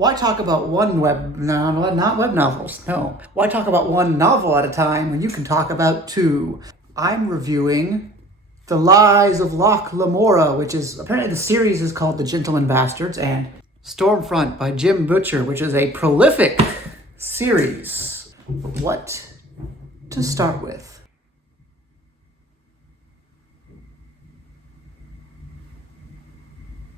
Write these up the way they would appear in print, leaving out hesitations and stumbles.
Why talk about not web novels, no. Why talk about one novel at a time when you can talk about two? I'm reviewing The Lies of Locke Lamorra, which is, apparently the series is called The Gentleman Bastards, and Stormfront by Jim Butcher, which is a prolific series. What to start with?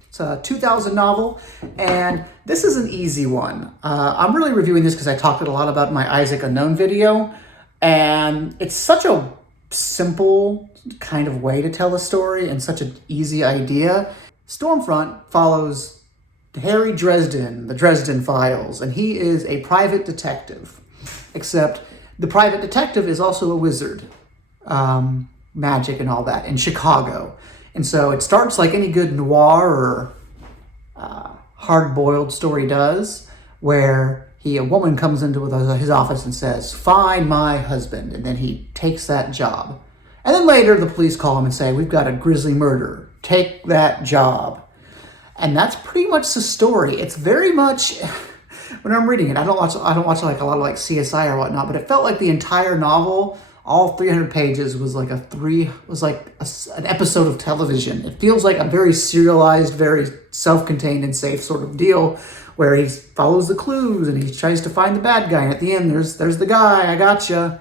It's a 2000 novel, and this is an easy one. I'm really reviewing this because I talked a lot about my Isaac Unknown video, and it's such a simple kind of way to tell a story and such an easy idea. Stormfront follows Harry Dresden, the Dresden Files, and he is a private detective, except the private detective is also a wizard, magic and all that, in Chicago. And so it starts like any good noir or hard-boiled story does, where a woman comes into his office and says, "Find my husband," and then he takes that job. And then later the police call him and say, "We've got a grisly murder. Take that job." And that's pretty much the story. It's very much, when I'm reading it, I don't watch like a lot of like CSI or whatnot, but it felt like the entire novel, all 300 pages, was like an episode of television. It feels like a very serialized, very self-contained and safe sort of deal, where he follows the clues and he tries to find the bad guy. And at the end, there's the guy, I gotcha.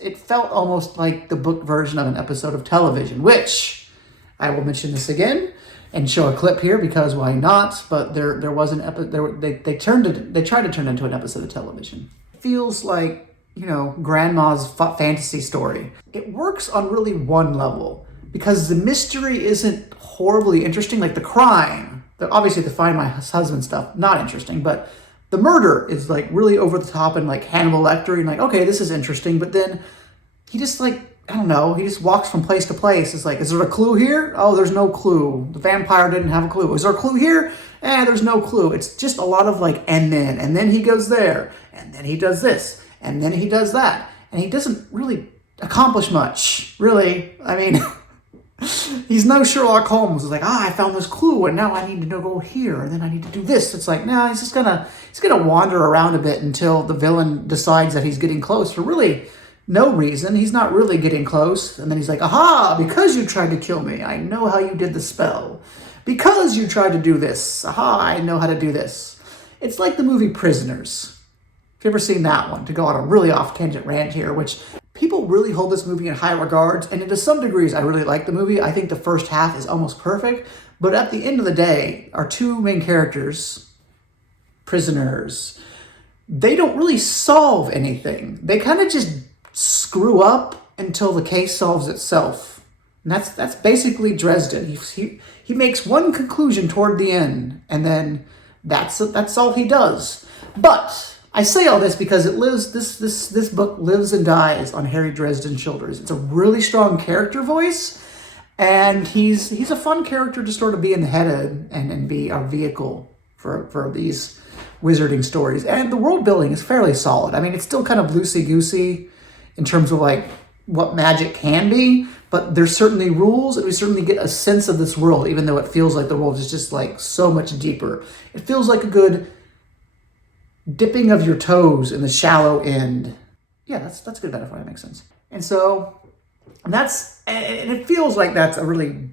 It felt almost like the book version of an episode of television, which I will mention this again and show a clip here because why not? But there was an episode. They tried to turn it into an episode of television. It feels like, grandma's fantasy story. It works on really one level because the mystery isn't horribly interesting. Like the crime, obviously the Find My Husband stuff, not interesting, but the murder is like really over the top and like Hannibal Lecter, and like, okay, this is interesting, but then he just he just walks from place to place. It's like, is there a clue here? Oh, there's no clue. The vampire didn't have a clue. Is there a clue here? There's no clue. It's just a lot of like, and then he goes there, and then he does this, and then he does that. And he doesn't really accomplish much, really. I mean, he's no Sherlock Holmes. It's like, I found this clue, and now I need to go here, and then I need to do this. It's like, no, he's gonna wander around a bit until the villain decides that he's getting close for really no reason. He's not really getting close. And then he's like, aha, because you tried to kill me, I know how you did the spell. Because you tried to do this, aha, I know how to do this. It's like the movie Prisoners. If you've ever seen that one, to go on a really off-tangent rant here, which people really hold this movie in high regards, and to some degrees, I really like the movie. I think the first half is almost perfect, but at the end of the day, our two main characters, prisoners, they don't really solve anything. They kind of just screw up until the case solves itself. And that's basically Dresden. He makes one conclusion toward the end, and then that's all he does. But I say all this because this book lives and dies on Harry Dresden's shoulders. It's a really strong character voice, and he's a fun character to sort of be in the head of and be our vehicle for these wizarding stories. And the world building is fairly solid. I mean, it's still kind of loosey-goosey in terms of like what magic can be, but there's certainly rules, and we certainly get a sense of this world, even though it feels like the world is just like so much deeper. It feels like a good dipping of your toes in the shallow end. Yeah, that's a good metaphor. That makes sense. And so and it feels like that's a really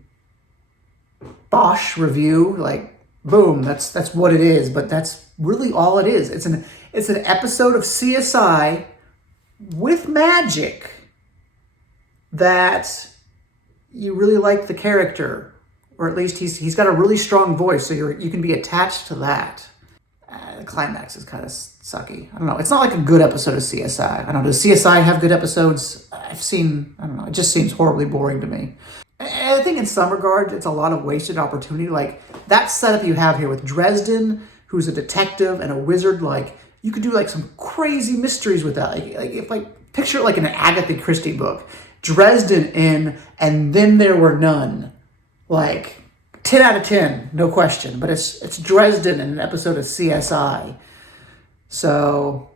Bosch review. Like, boom, that's what it is. But that's really all it is. It's an episode of CSI with magic that you really like the character, or at least he's got a really strong voice, so you can be attached to that. The climax is kind of sucky. I don't know. It's not like a good episode of CSI. I don't know. Does CSI have good episodes? I don't know. It just seems horribly boring to me. And I think in some regards, it's a lot of wasted opportunity. Like that setup you have here with Dresden, who's a detective and a wizard, like you could do like some crazy mysteries with that. Picture it like in an Agatha Christie book. Dresden in And Then There Were None. Like 10 out of 10, no question. But it's Dresden in an episode of CSI. So,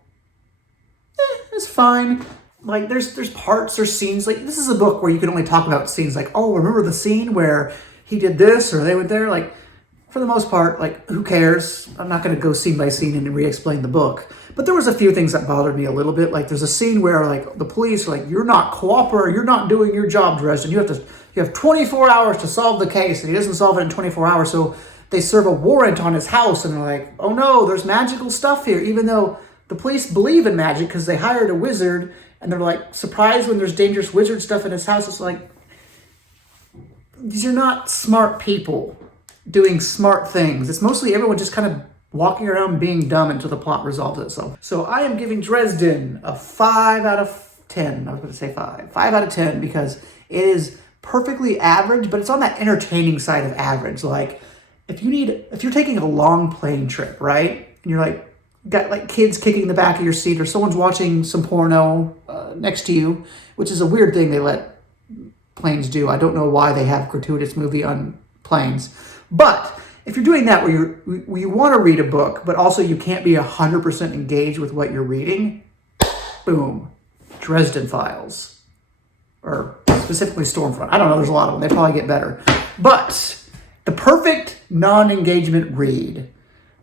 it's fine. Like, there's parts or scenes. Like, this is a book where you can only talk about scenes like, oh, remember the scene where he did this or they went there? Like, for the most part, like, who cares? I'm not going to go scene by scene and re-explain the book. But there was a few things that bothered me a little bit. Like, there's a scene where, like, the police are like, you're not cooperating, you're not doing your job, Dresden. You have 24 hours to solve the case, and he doesn't solve it in 24 hours. So they serve a warrant on his house, and they're like, oh no, there's magical stuff here, even though the police believe in magic because they hired a wizard, and they're like surprised when there's dangerous wizard stuff in his house. It's like, these are not smart people doing smart things. It's mostly everyone just kind of walking around being dumb until the plot resolves itself. So I am giving Dresden a 5 out of 10. I was going to say 5. 5 out of 10 because it is perfectly average, but it's on that entertaining side of average. Like, if you're taking a long plane trip, right? And you're like, got like kids kicking the back of your seat, or someone's watching some porno next to you, which is a weird thing they let planes do. I don't know why they have gratuitous movie on planes. But if you're doing that where you want to read a book, but also you can't be 100% engaged with what you're reading, boom, Dresden Files. Or specifically Stormfront. I don't know, there's a lot of them. They probably get better. But the perfect non-engagement read.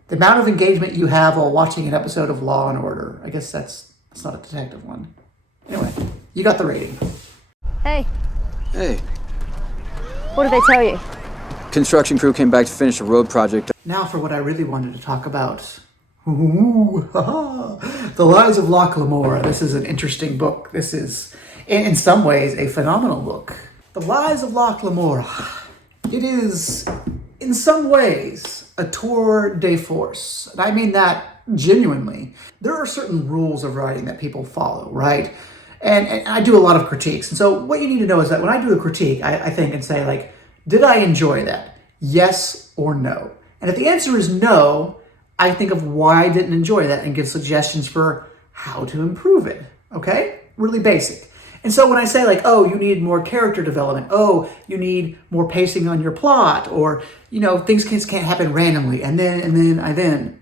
The amount of engagement you have while watching an episode of Law and Order. I guess that's not a detective one. Anyway, you got the rating. Hey. Hey. What did they tell you? Construction crew came back to finish a road project. Now for what I really wanted to talk about. Ooh, The Lies of Locke Lamorra. This is an interesting book. This is, in some ways, a phenomenal book. The Lies of Locke Lamorra. It is, in some ways, a tour de force. And I mean that genuinely. There are certain rules of writing that people follow, right? And I do a lot of critiques. And so what you need to know is that when I do a critique, I think and say, like, did I enjoy that? Yes or no? And if the answer is no, I think of why I didn't enjoy that and give suggestions for how to improve it, okay? Really basic. And so when I say, like, oh, you need more character development, oh, you need more pacing on your plot, or, you know, things can't happen randomly, and then,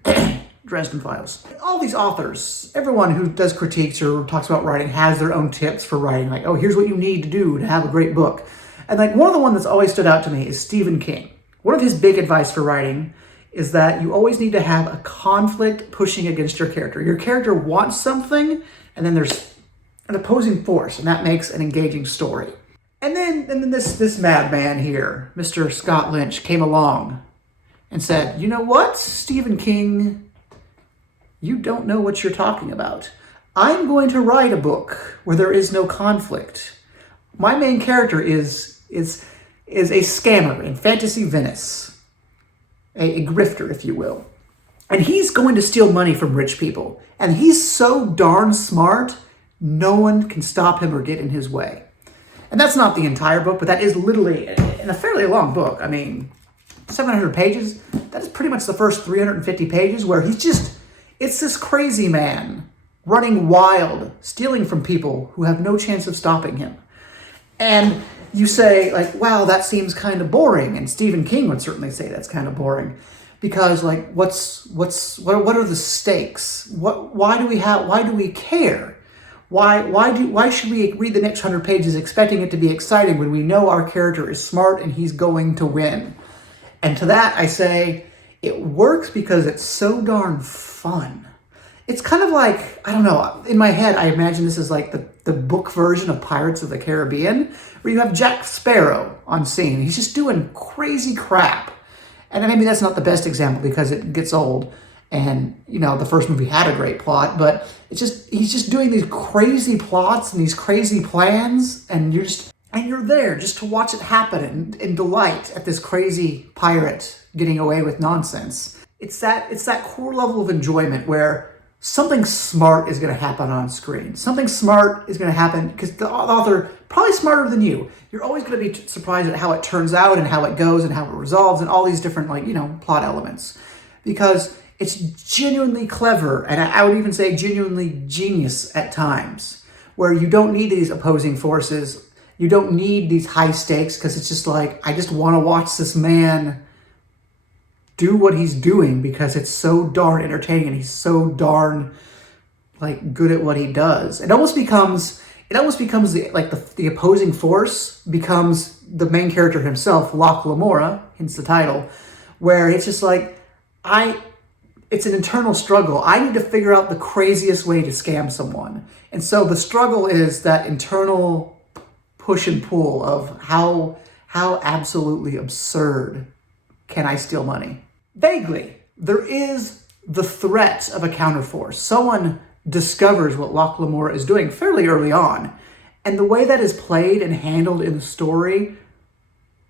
Dresden Files. All these authors, everyone who does critiques or talks about writing has their own tips for writing, like, oh, here's what you need to do to have a great book. And, like, one of the ones that's always stood out to me is Stephen King. One of his big advice for writing is that you always need to have a conflict pushing against your character. Your character wants something, and then there's an opposing force, and that makes an engaging story. And then this madman here, Mr. Scott Lynch, came along and said, you know what, Stephen King, you don't know what you're talking about. I'm going to write a book where there is no conflict. My main character is a scammer in fantasy Venice, a grifter, if you will. And he's going to steal money from rich people. And he's so darn smart, no one can stop him or get in his way. And that's not the entire book, but that is literally in a fairly long book. I mean, 700 pages. That is pretty much the first 350 pages where it's this crazy man running wild, stealing from people who have no chance of stopping him. And you say, like, wow, that seems kind of boring. And Stephen King would certainly say that's kind of boring. Because, like, what are the stakes? Why do we care? Why should we read the next 100 pages expecting it to be exciting when we know our character is smart and he's going to win? And to that I say, it works because it's so darn fun. It's kind of like, I don't know, in my head I imagine this is like the book version of Pirates of the Caribbean, where you have Jack Sparrow on scene. He's just doing crazy crap. And maybe that's not the best example because it gets old. And, you know, the first movie had a great plot, but he's just doing these crazy plots and these crazy plans, and you're there just to watch it happen and delight at this crazy pirate getting away with nonsense. It's that core level of enjoyment where something smart is going to happen on screen. Something smart is going to happen because the author, probably smarter than you, you're always going to be surprised at how it turns out and how it goes and how it resolves and all these different, like, you know, plot elements. Because it's genuinely clever, and I would even say genuinely genius at times, where you don't need these opposing forces. You don't need these high stakes because it's just like, I just want to watch this man do what he's doing because it's so darn entertaining and he's so darn, like, good at what he does. It almost becomes the opposing force becomes the main character himself, Locke Lamorra, hence the title, where it's just like, it's an internal struggle. I need to figure out the craziest way to scam someone. And so the struggle is that internal push and pull of how absolutely absurd can I steal money? Vaguely, there is the threat of a counterforce. Someone discovers what Locke Lamorra is doing fairly early on. And the way that is played and handled in the story,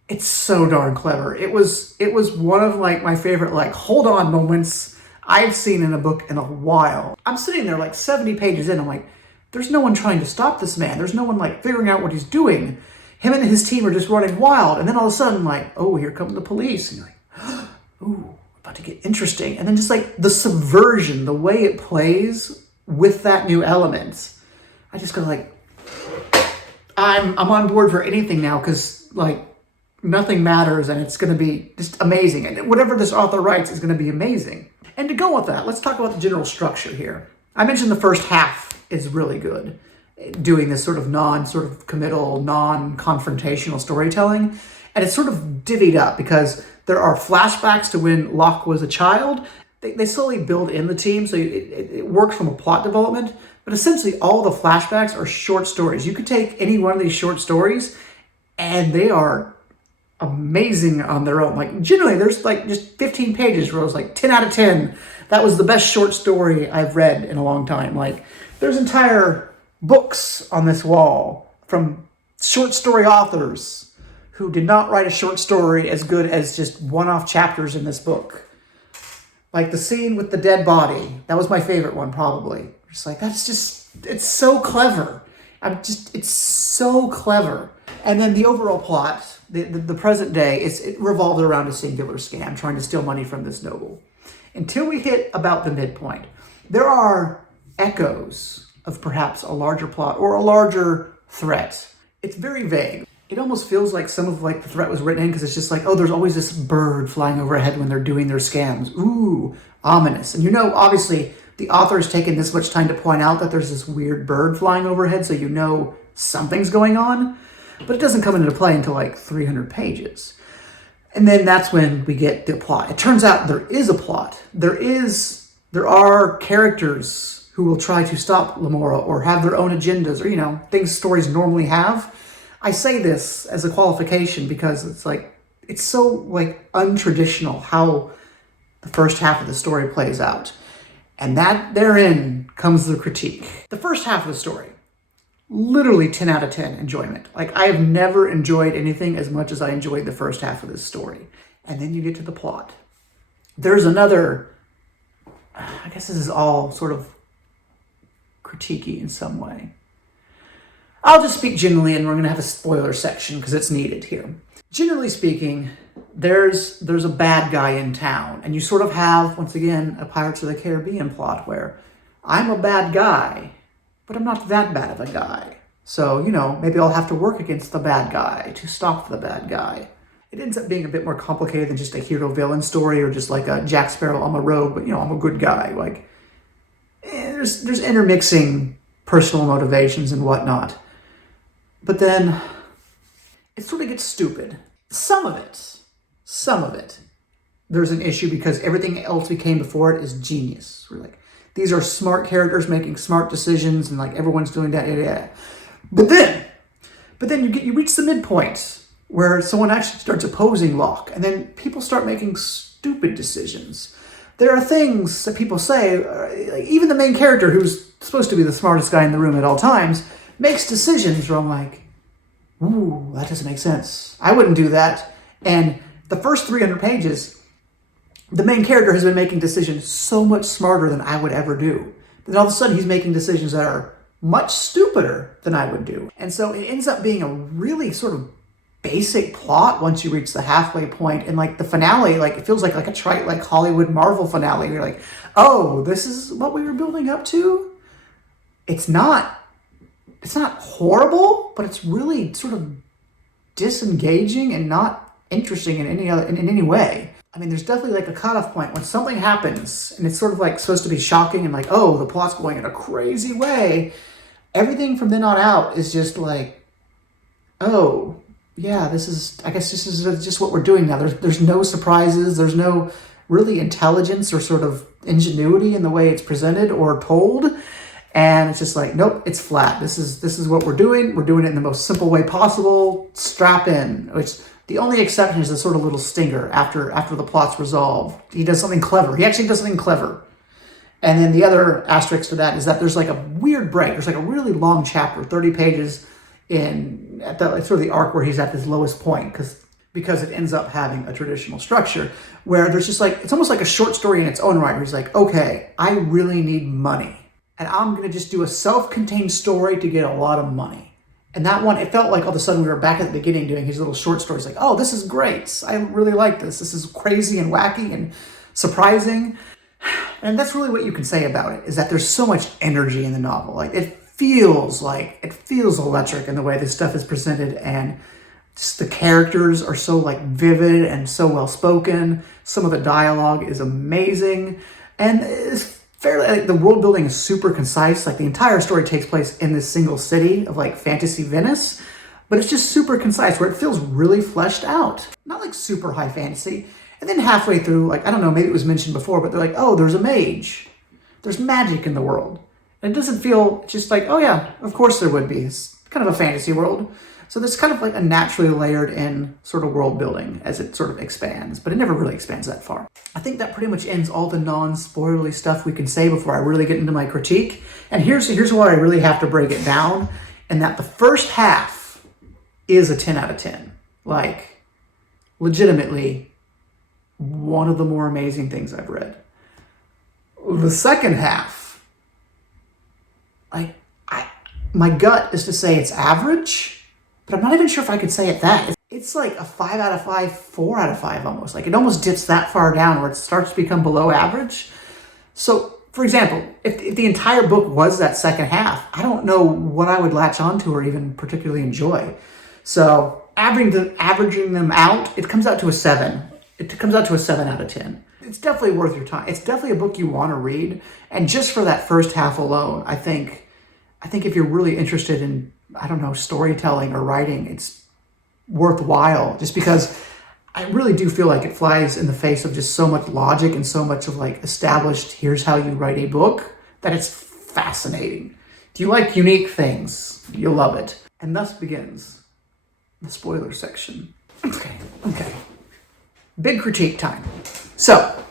it's so darn clever. It was one of like my favorite like hold on moments I've seen in a book in a while. I'm sitting there like 70 pages in, I'm like, there's no one trying to stop this man. There's no one like figuring out what he's doing. Him and his team are just running wild. And then all of a sudden like, oh, here come the police. And you're like, ooh, about to get interesting. And then just like the subversion, the way it plays with that new element, I just go like, I'm on board for anything now, because like nothing matters and it's going to be just amazing. And whatever this author writes is going to be amazing. And to go with that, let's talk about the general structure here. I mentioned the first half is really good, doing this sort of committal, non-confrontational storytelling. And it's sort of divvied up because there are flashbacks to when Locke was a child. They slowly build in the team, so it works from a plot development. But essentially, all the flashbacks are short stories. You could take any one of these short stories, and they are amazing on their own. Like, generally, there's like just 15 pages where I was like, 10 out of 10. That was the best short story I've read in a long time. Like, there's entire books on this wall from short story authors who did not write a short story as good as just one-off chapters in this book. Like the scene with the dead body. That was my favorite one, probably. Just like, it's so clever. It's so clever. And then the overall plot, the present day, it revolved around a singular scam, trying to steal money from this noble. Until we hit about the midpoint, there are echoes of perhaps a larger plot or a larger threat. It's very vague. It almost feels like some of like the threat was written in because it's just like, oh, there's always this bird flying overhead when they're doing their scams. Ooh, ominous. And obviously the author has taken this much time to point out that there's this weird bird flying overhead, so something's going on. But it doesn't come into play until like 300 pages. And then that's when we get the plot. It turns out there is a plot. There are characters who will try to stop Lamorra or have their own agendas or, things stories normally have. I say this as a qualification because it's so like untraditional how the first half of the story plays out. And that therein comes the critique. The first half of the story, literally 10 out of 10 enjoyment. Like, I have never enjoyed anything as much as I enjoyed the first half of this story. And then you get to the plot. There's another, I guess this is all sort of critiquey in some way. I'll just speak generally, and we're going to have a spoiler section because it's needed here. Generally speaking, there's a bad guy in town, and you sort of have, once again, a Pirates of the Caribbean plot where I'm a bad guy, but I'm not that bad of a guy. So, maybe I'll have to work against the bad guy to stop the bad guy. It ends up being a bit more complicated than just a hero-villain story or just like a Jack Sparrow, I'm a rogue, but, I'm a good guy. Like, there's intermixing personal motivations and whatnot. But then it sort of gets stupid. Some of it, there's an issue because everything else we came before it is genius. We're like, these are smart characters making smart decisions and like everyone's doing that. Yeah. But then you reach the midpoint where someone actually starts opposing Locke, and then people start making stupid decisions. There are things that people say, like even the main character, who's supposed to be the smartest guy in the room at all times, makes decisions where I'm like, ooh, that doesn't make sense. I wouldn't do that. And the first 300 pages, the main character has been making decisions so much smarter than I would ever do. Then all of a sudden he's making decisions that are much stupider than I would do. And so it ends up being a really sort of basic plot once you reach the halfway point. And like the finale, like it feels like a trite like Hollywood Marvel finale. You're like, oh, this is what we were building up to? It's not horrible, but it's really sort of disengaging and not interesting in any way. I mean, there's definitely like a cutoff point when something happens and it's sort of like supposed to be shocking and like, oh, the plot's going in a crazy way. Everything from then on out is just like, oh, yeah, I guess this is just what we're doing now. There's no surprises. There's no really intelligence or sort of ingenuity in the way it's presented or told. And it's just like, nope, it's flat. This is what we're doing. We're doing it in the most simple way possible. Strap in. Which the only exception is a sort of little stinger after the plot's resolved. He does something clever. He actually does something clever. And then the other asterisk to that is that there's like a weird break. There's like a really long chapter, 30 pages at sort of the arc where he's at his lowest point, because it ends up having a traditional structure where there's just like, it's almost like a short story in its own right, where he's like, okay, I really need money. And I'm going to just do a self-contained story to get a lot of money. And that one, it felt like all of a sudden we were back at the beginning doing his little short stories. Like, oh, this is great. I really like this. This is crazy and wacky and surprising. And that's really what you can say about it, is that there's so much energy in the novel. Like, it feels electric in the way this stuff is presented. And just the characters are so like vivid and so well spoken. Some of the dialogue is amazing. And it's fairly, like, the world building is super concise. Like, the entire story takes place in this single city of like fantasy Venice, but it's just super concise where it feels really fleshed out. Not like super high fantasy. And then halfway through, like, I don't know, maybe it was mentioned before, but they're like, oh, there's a mage. There's magic in the world. And it doesn't feel just like, oh yeah, of course there would be. It's kind of a fantasy world. So there's kind of like a naturally layered in sort of world building as it sort of expands, but it never really expands that far. I think that pretty much ends all the non-spoilerly stuff we can say before I really get into my critique. And here's where I really have to break it down, and that the first half is a 10 out of 10. Like, legitimately one of the more amazing things I've read. The second half, my gut is to say it's average, but I'm not even sure if I could say it that. It's like a 5 out of 5, 4 out of 5 almost. Like, it almost dips that far down where it starts to become below average. So, for example, if the entire book was that second half, I don't know what I would latch onto or even particularly enjoy. So, averaging them out, it comes out to a 7. It comes out to a 7 out of 10. It's definitely worth your time. It's definitely a book you want to read. And just for that first half alone, I think if you're really interested in, I don't know, storytelling or writing, it's worthwhile, just because I really do feel like it flies in the face of just so much logic and so much of like established, here's how you write a book, that it's fascinating. Do you like unique things? You'll love it. And thus begins the spoiler section. Okay. Big critique time. So,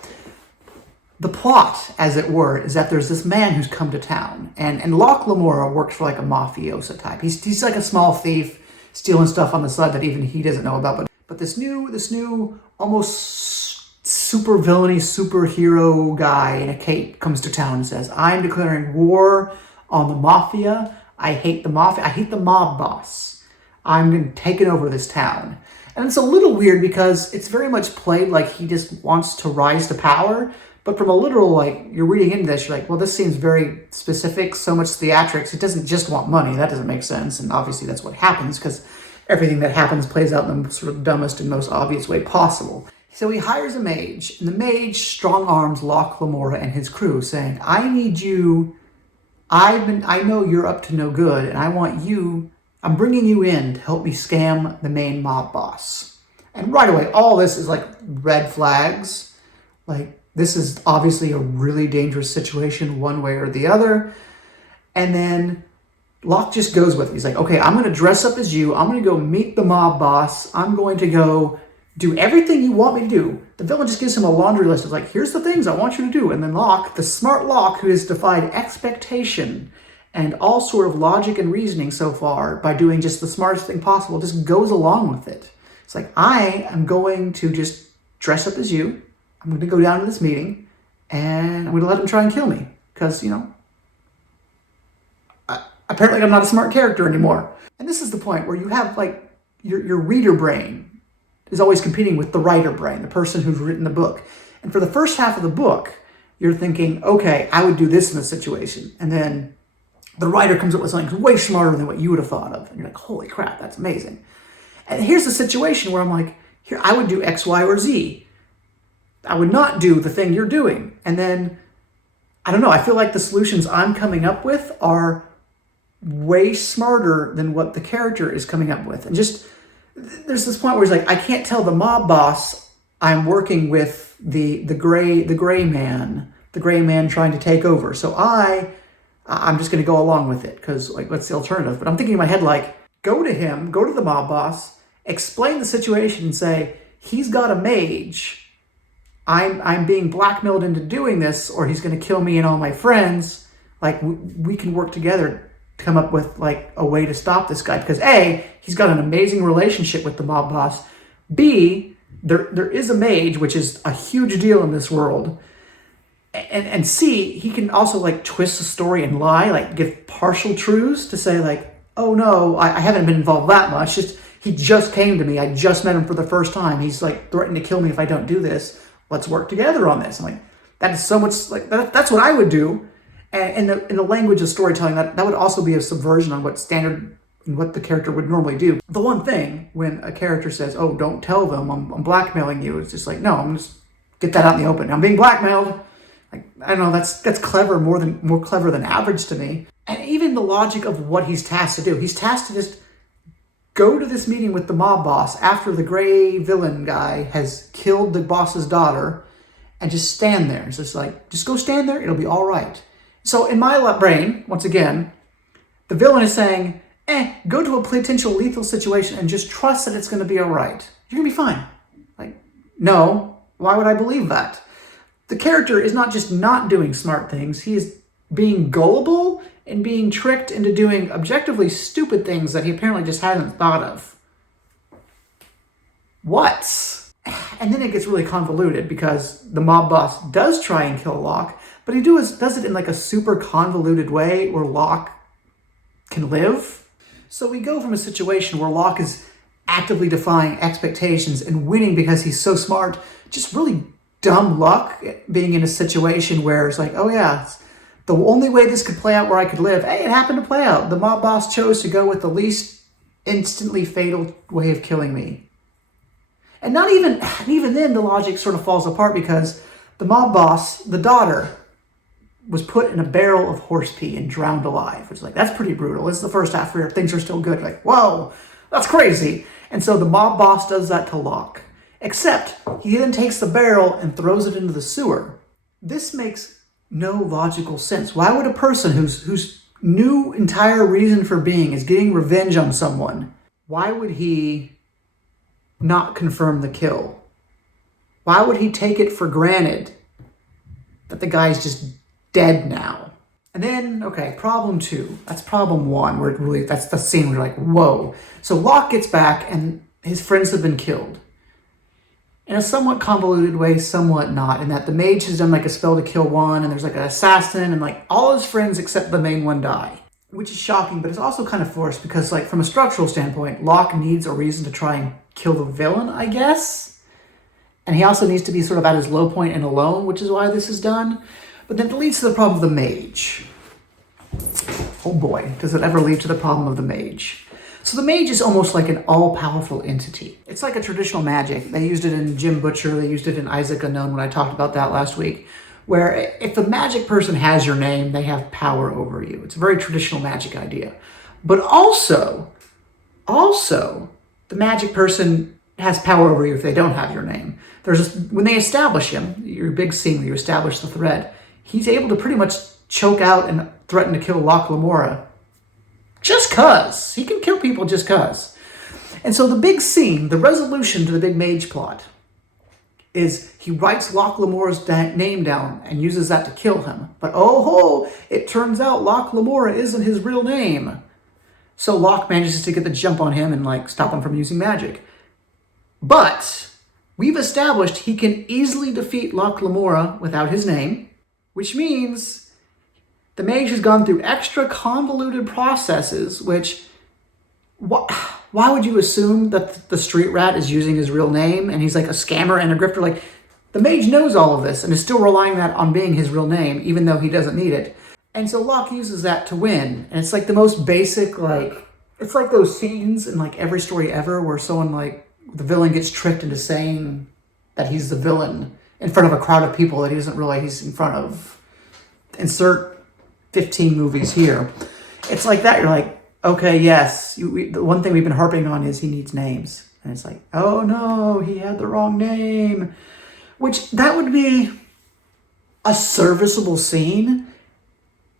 the plot, as it were, is that there's this man who's come to town, and Locke Lamorra works for like a mafiosa type. He's like a small thief, stealing stuff on the side that even he doesn't know about. But this new almost super villainy superhero guy in a cape comes to town and says, "I'm declaring war on the mafia. I hate the mafia. I hate the mob boss. I'm taking over this town." And it's a little weird because it's very much played like he just wants to rise to power. But from a literal, like, you're reading into this, you're like, well, this seems very specific, so much theatrics. It doesn't just want money. That doesn't make sense. And obviously that's what happens, because everything that happens plays out in the sort of dumbest and most obvious way possible. So he hires a mage, and the mage strong-arms Locke Lamorra and his crew, saying, I need you, I know you're up to no good, and I'm bringing you in to help me scam the main mob boss. And right away, all this is like red flags. Like, this is obviously a really dangerous situation one way or the other. And then Locke just goes with it. He's like, okay, I'm going to dress up as you. I'm going to go meet the mob boss. I'm going to go do everything you want me to do. The villain just gives him a laundry list of like, here's the things I want you to do. And then Locke, the smart Locke, who has defied expectation and all sort of logic and reasoning so far by doing just the smartest thing possible, just goes along with it. It's like, I am going to just dress up as you. I'm going to go down to this meeting, and I'm going to let him try and kill me. Because, apparently I'm not a smart character anymore. And this is the point where you have, like, your reader brain is always competing with the writer brain, the person who's written the book. And for the first half of the book, you're thinking, okay, I would do this in this situation. And then the writer comes up with something way smarter than what you would have thought of. And you're like, holy crap, that's amazing. And here's the situation where I'm like, here, I would do X, Y, or Z. I would not do the thing you're doing. And then, I don't know, I feel like the solutions I'm coming up with are way smarter than what the character is coming up with. And just there's this point where he's like, I can't tell the mob boss I'm working with the gray man trying to take over. So I'm just going to go along with it because, like, what's the alternative? But I'm thinking in my head, like, go to him, go to the mob boss, explain the situation and say, he's got a mage. I'm being blackmailed into doing this, or he's going to kill me and all my friends. Like, we can work together to come up with, like, a way to stop this guy. Because A, he's got an amazing relationship with the mob boss. B, there is a mage, which is a huge deal in this world. And C, he can also, like, twist the story and lie, like, give partial truths to say, like, oh no, I haven't been involved that much. He just came to me. I just met him for the first time. He's, like, threatened to kill me if I don't do this. Let's work together on this. I'm like, that is so much, like, that's what I would do. And in the language of storytelling, that would also be a subversion on what standard and what the character would normally do. The one thing, when a character says, oh, don't tell them, I'm blackmailing you, it's just like, no, I'm just get that out in the open. I'm being blackmailed. Like, I don't know, that's clever, more clever than average to me. And even the logic of what he's tasked to do. He's tasked to just go to this meeting with the mob boss after the gray villain guy has killed the boss's daughter and just stand there. It's just like, just go stand there, it'll be all right. So in my brain, once again, the villain is saying, go to a potential lethal situation and just trust that it's going to be all right. You're going to be fine. Like, no, why would I believe that? The character is not just not doing smart things, he is being gullible and being tricked into doing objectively stupid things that he apparently just hasn't thought of. What? And then it gets really convoluted because the mob boss does try and kill Locke, but he does it in like a super convoluted way where Locke can live. So we go from a situation where Locke is actively defying expectations and winning because he's so smart, just really dumb luck being in a situation where it's like, oh yeah, the only way this could play out where I could live, hey, it happened to play out. The mob boss chose to go with the least instantly fatal way of killing me. And not even then the logic sort of falls apart because the mob boss, the daughter, was put in a barrel of horse pee and drowned alive. Which is like, that's pretty brutal. This is the first half where things are still good. Like, whoa, that's crazy. And so the mob boss does that to Locke. Except he then takes the barrel and throws it into the sewer. This makes no logical sense. Why would a person whose new entire reason for being is getting revenge on someone, why would he not confirm the kill? Why would he take it for granted that the guy's just dead now? And then, okay, problem 2. That's problem 1, where it really, that's the scene where you're like, whoa. So Locke gets back and his friends have been killed. In a somewhat convoluted way, somewhat not, in that the mage has done like a spell to kill one, and there's like an assassin, and like all his friends except the main one die. Which is shocking, but it's also kind of forced because, like, from a structural standpoint, Locke needs a reason to try and kill the villain, I guess. And he also needs to be sort of at his low point and alone, which is why this is done. But then it leads to the problem of the mage. Oh boy, does it ever lead to the problem of the mage. So the mage is almost like an all-powerful entity. It's like a traditional magic. They used it in Jim Butcher, they used it in Isaac Unknown when I talked about that last week, where if the magic person has your name, they have power over you. It's a very traditional magic idea. But also, the magic person has power over you if they don't have your name. When they establish him, your big scene where you establish the threat, he's able to pretty much choke out and threaten to kill Locke Lamorra just cuz. He can kill people just cuz. And so the big scene, the resolution to the big mage plot, is he writes Locke Lamorra's name down and uses that to kill him. But it turns out Locke Lamorra isn't his real name. So Locke manages to get the jump on him and like stop him from using magic. But we've established he can easily defeat Locke Lamorra without his name, which means the mage has gone through extra convoluted processes, which, why would you assume that the street rat is using his real name and he's like a scammer and a grifter? Like, the mage knows all of this and is still relying on being his real name, even though he doesn't need it. And so Locke uses that to win. And it's like the most basic, like, it's like those scenes in like every story ever where someone like, the villain gets tricked into saying that he's the villain in front of a crowd of people that he doesn't realize he's in front of. Insert 15 movies here. It's like that. You're like, okay, yes, the one thing we've been harping on is he needs names. And it's like, oh no, he had the wrong name. Which, that would be a serviceable scene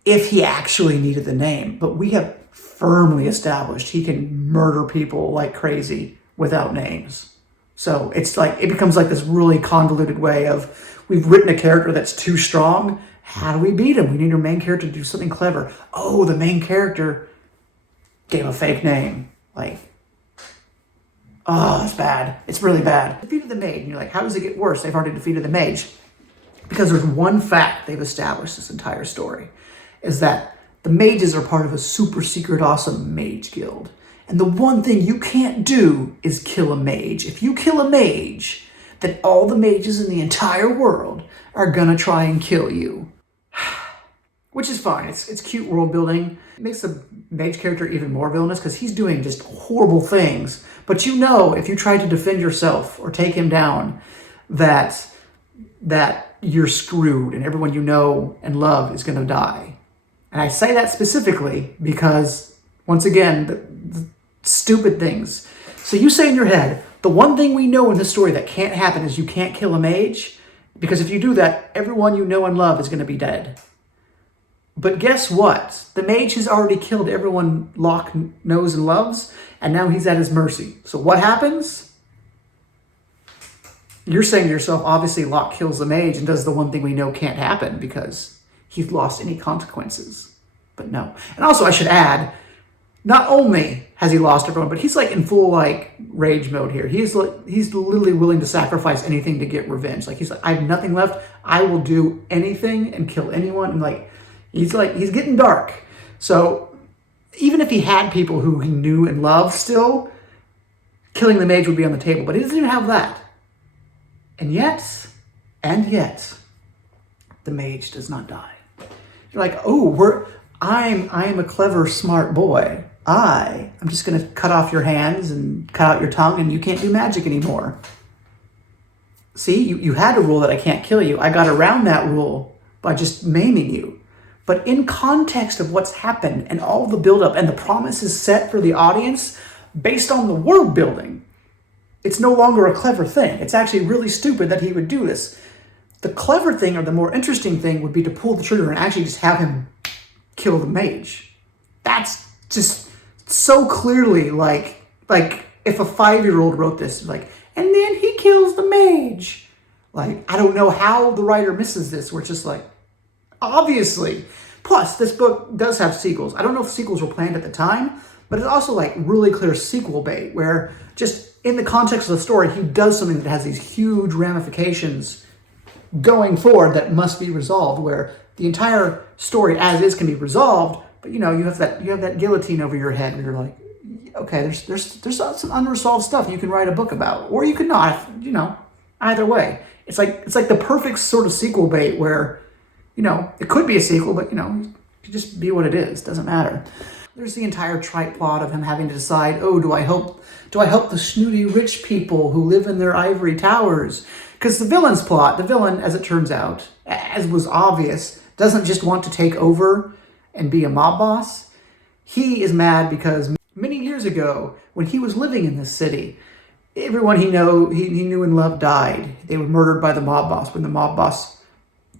if he actually needed the name. But we have firmly established he can murder people like crazy without names. So it's like, it becomes like this really convoluted way of, we've written a character that's too strong. How do we beat him? We need our main character to do something clever. Oh, the main character gave a fake name. Like, oh, it's bad. It's really bad. Defeated the mage. And you're like, how does it get worse? They've already defeated the mage. Because there's one fact they've established this entire story, is that the mages are part of a super secret awesome mage guild. And the one thing you can't do is kill a mage. If you kill a mage, then all the mages in the entire world are gonna try and kill you. Which is fine. It's cute world building. It makes the mage character even more villainous because he's doing just horrible things. But you know, if you try to defend yourself or take him down, that you're screwed and everyone you know and love is going to die. And I say that specifically because, once again, the stupid things. So you say in your head, the one thing we know in this story that can't happen is you can't kill a mage, because if you do that, everyone you know and love is going to be dead. But guess what? The mage has already killed everyone Locke knows and loves, and now he's at his mercy. So what happens? You're saying to yourself, obviously Locke kills the mage and does the one thing we know can't happen because he's lost any consequences. But no. And also I should add, not only has he lost everyone, but he's like in full like rage mode here. He's literally willing to sacrifice anything to get revenge. Like he's like, I have nothing left. I will do anything and kill anyone. And like he's getting dark. So even if he had people who he knew and loved still, killing the mage would be on the table. But he doesn't even have that. And yet, the mage does not die. You're like, oh, I'm a clever, smart boy. I'm just going to cut off your hands and cut out your tongue and you can't do magic anymore. See, you had a rule that I can't kill you. I got around that rule by just maiming you. But in context of what's happened and all the buildup and the promises set for the audience based on the world building, it's no longer a clever thing. It's actually really stupid that he would do this. The clever thing or the more interesting thing would be to pull the trigger and actually just have him kill the mage. That's just so clearly like if a 5-year-old wrote this, like, and then he kills the mage. Like, I don't know how the writer misses this, where it's just like, obviously. Plus, this book does have sequels. I don't know if sequels were planned at the time, but it's also like really clear sequel bait, where just in the context of the story, he does something that has these huge ramifications going forward that must be resolved, where the entire story as is can be resolved, but you have that guillotine over your head where you're like, okay, there's some unresolved stuff you can write a book about, or you could not, either way. It's like the perfect sort of sequel bait where, it could be a sequel, but it could just be what it is. Doesn't matter. There's the entire trite plot of him having to decide, do I help the snooty rich people who live in their ivory towers? Because the villain, as it turns out, as was obvious, doesn't just want to take over and be a mob boss. He is mad because many years ago, when he was living in this city, everyone he knew and loved died. They were murdered by the mob boss when the mob boss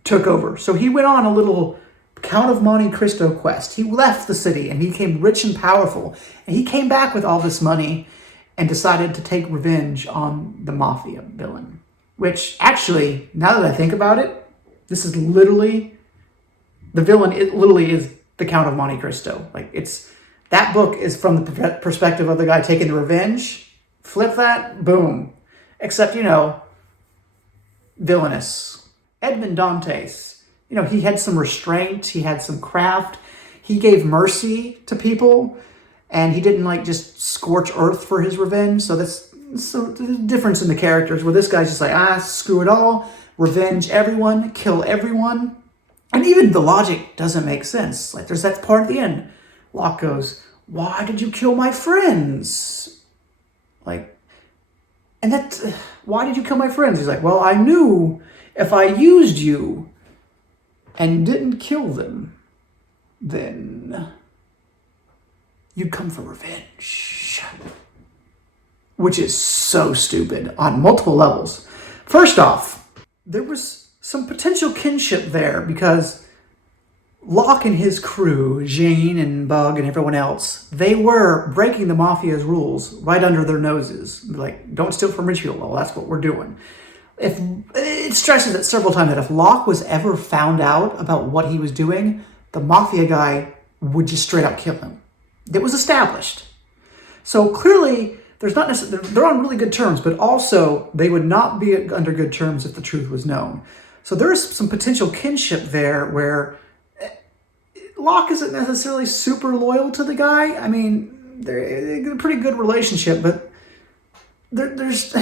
took over. So he went on a little Count of Monte Cristo quest. He left the city and he became rich and powerful. And he came back with all this money and decided to take revenge on the mafia villain. Which actually, now that I think about it, this is literally, the villain, it literally is the Count of Monte Cristo. Like that book is from the perspective of the guy taking the revenge. Flip that, boom. Except, villainous. Edmond Dantes. He had some restraint, he had some craft, he gave mercy to people, and he didn't just scorch earth for his revenge. So there's a difference in the characters, where this guy's just like, screw it all, revenge everyone, kill everyone. And even the logic doesn't make sense. Like, there's that part at the end. Locke goes, why did you kill my friends? Why did you kill my friends? He's like, well, I knew if I used you and didn't kill them, then you'd come for revenge. Which is so stupid on multiple levels. First off, there was some potential kinship there because Locke and his crew, Jane and Bug and everyone else, they were breaking the Mafia's rules right under their noses. Like, don't steal from rich people. Well, that's what we're doing. If it stresses it several times that if Locke was ever found out about what he was doing, the Mafia guy would just straight up kill him. It was established. So clearly, there's not necessarily, they're on really good terms, but also they would not be under good terms if the truth was known. So there is some potential kinship there where Locke isn't necessarily super loyal to the guy. I mean, they're a pretty good relationship, but there's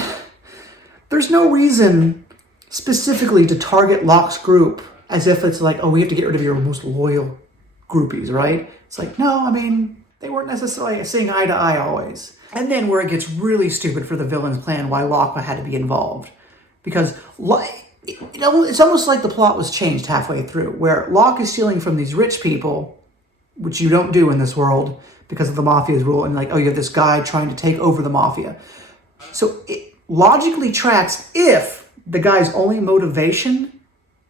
no reason specifically to target Locke's group as if it's like, oh, we have to get rid of your most loyal groupies, right? It's like, no, I mean, they weren't necessarily seeing eye to eye always. And then where it gets really stupid for the villain's plan, why Locke had to be involved. Because it's almost like the plot was changed halfway through, where Locke is stealing from these rich people, which you don't do in this world because of the Mafia's rule, and like, oh, you have this guy trying to take over the Mafia. So it logically tracks if the guy's only motivation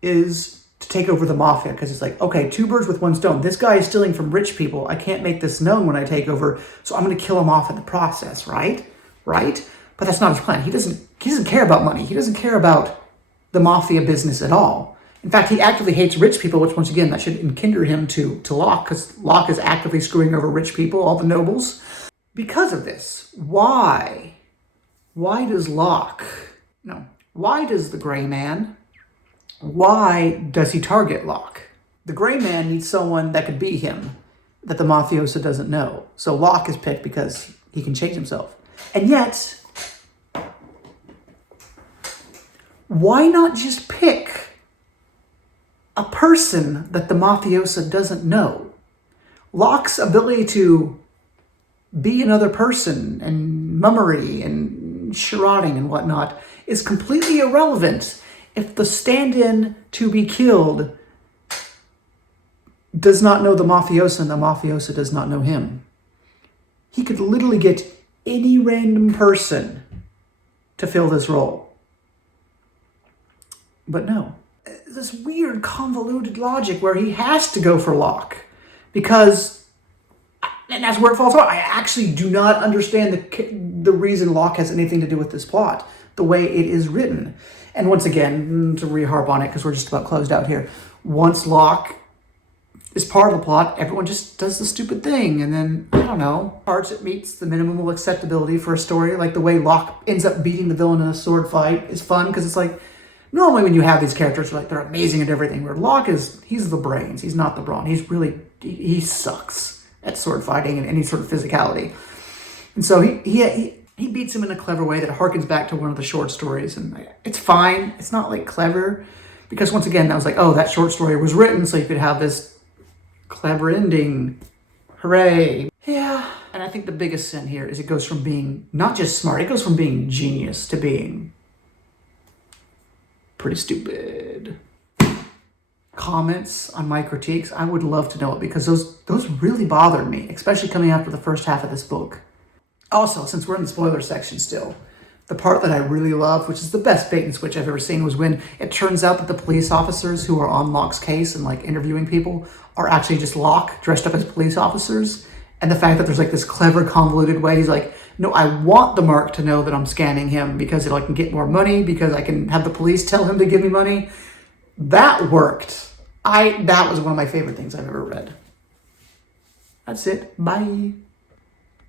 is to take over the Mafia, because it's like, okay, two birds with one stone. This guy is stealing from rich people. I can't make this known when I take over, so I'm going to kill him off in the process, right? Right? But that's not his plan. He doesn't care about money. He doesn't care about the Mafia business at all. In fact, he actively hates rich people, which once again, that should enkindle him to Locke, because Locke is actively screwing over rich people, all the nobles. Because of this, why does the gray man, why does he target Locke? The gray man needs someone that could be him, that the mafioso doesn't know. So Locke is picked because he can change himself. And yet, why not just pick a person that the mafioso doesn't know? Locke's ability to be another person and mummery and charading and whatnot is completely irrelevant if the stand-in to be killed does not know the mafioso and the mafioso does not know him. He could literally get any random person to fill this role. But no. This weird convoluted logic where he has to go for Locke because, and that's where it falls apart. I actually do not understand the reason Locke has anything to do with this plot, the way it is written. And once again, to re-harp on it, because we're just about closed out here, once Locke is part of the plot, everyone just does the stupid thing. And then, I don't know, parts it meets the minimal acceptability for a story, like the way Locke ends up beating the villain in a sword fight is fun, because it's like, normally when you have these characters, like they're amazing at everything, where Locke he's the brains, he's not the brawn. He sucks at sword fighting and any sort of physicality. And so he beats him in a clever way that harkens back to one of the short stories. And it's fine. It's not like clever. Because once again, I was like, oh, that short story was written so you could have this clever ending. Hooray. Yeah. And I think the biggest sin here is it goes from being not just smart, it goes from being genius to being pretty stupid. Comments on my critiques, I would love to know it because those really bothered me, especially coming after the first half of this book. Also, since we're in the spoiler section still, the part that I really loved, which is the best bait and switch I've ever seen, was when it turns out that the police officers who are on Locke's case and like interviewing people are actually just Locke dressed up as police officers. And the fact that there's like this clever, convoluted way, he's like, no, I want the Mark to know that I'm scanning him because I can get more money, because I can have the police tell him to give me money. That worked. That was one of my favorite things I've ever read. That's it. Bye.